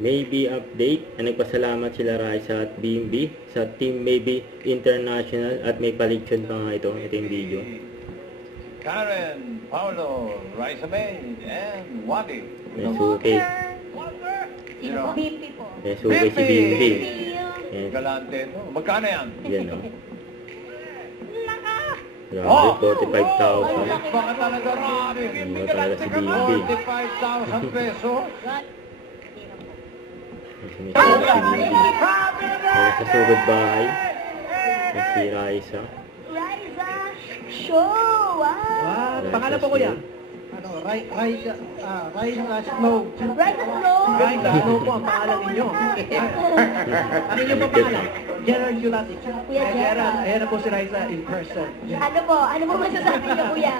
Maybe update. Nagpasalamat sila Raisa at BMB sa Team Maybe International at may paliksyon pa nga ito. Ito yung video. Karen, Paolo, Raisa May, and Wadi. May suki. You know, BMP po. May suki si BMB. Yan. galante ito. Magkano yan? Yan o. Grabe, 45,000. Baka talaga Robbie. Ano talaga si BMB. 45,000 pesos. Sumisaw si BMB. Sa sugod bahay. Si Raisa. Raisa Show! Wow! Pangalan po kuya? Ano, Raisa Snow. Raisa Show! Raisa Snow po ang pangalan ninyo. Ano niyo po pangalan? Gerald Yulati. Kuya Gerald. Ayan na po si Raisa in person. Ano po? Ano po masasabi niyo, kuya?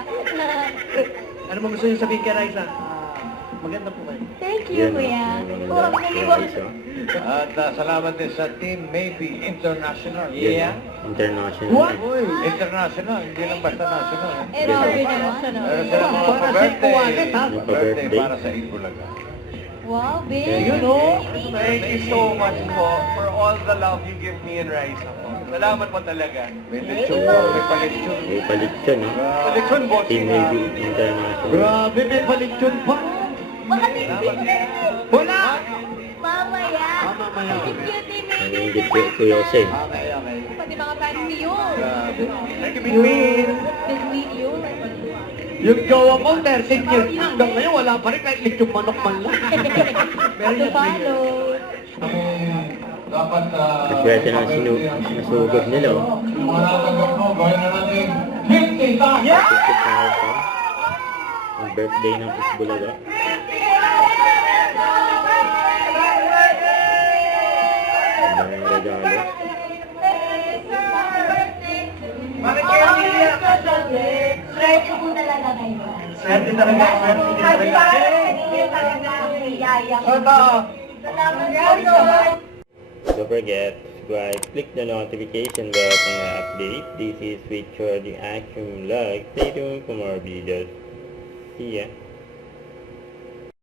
Ano mo gusto niyo sabihin kay Raisa? Maganda po kayo. Thank you, Yan o. kuya. Maganda Oh, si nalibo. Raisa. At salamat din sa Team Maybe International. Yan o. International. International, hindi lang basta national. Pero international. Pero sa mga Para sa pa-birthday, Ipuaget, ha? birthday para sa Itbulaga. Wow, big. Yun, oh. Thank you so much po for all the love you give me and Raisa po. Salamat po talaga. May lechon po, may palechon. May paliksyon o. Koleksyon boss. Team Maybe International. Grabe, may baliktyon pa. Baka tingin. Wala! Mamaya. Mamaya. Thank you, Timmy. Nanginggit si Kuya Jose. Okay, okay. Pati mga fans niyo. Grabe. Thank you, Bitwin. Between you. Yung jowa mo, 13 years na. Hanggang ngayon, wala pa rin kahit lityong manok man lang. To follow. Dapat Kaswerte na sinusugod nila o. mga natanggap mo, gawin na natin 50,000! 50,000. Ang birthday ng Itbulaga. Ang daming regalo. Swerte po talaga kayo. Swerte talaga, swerte talaga. Don't forget, subscribe, click the notification bell for my update. This is Sweet Charging Action Vlog. Stay tuned for more videos. See ya.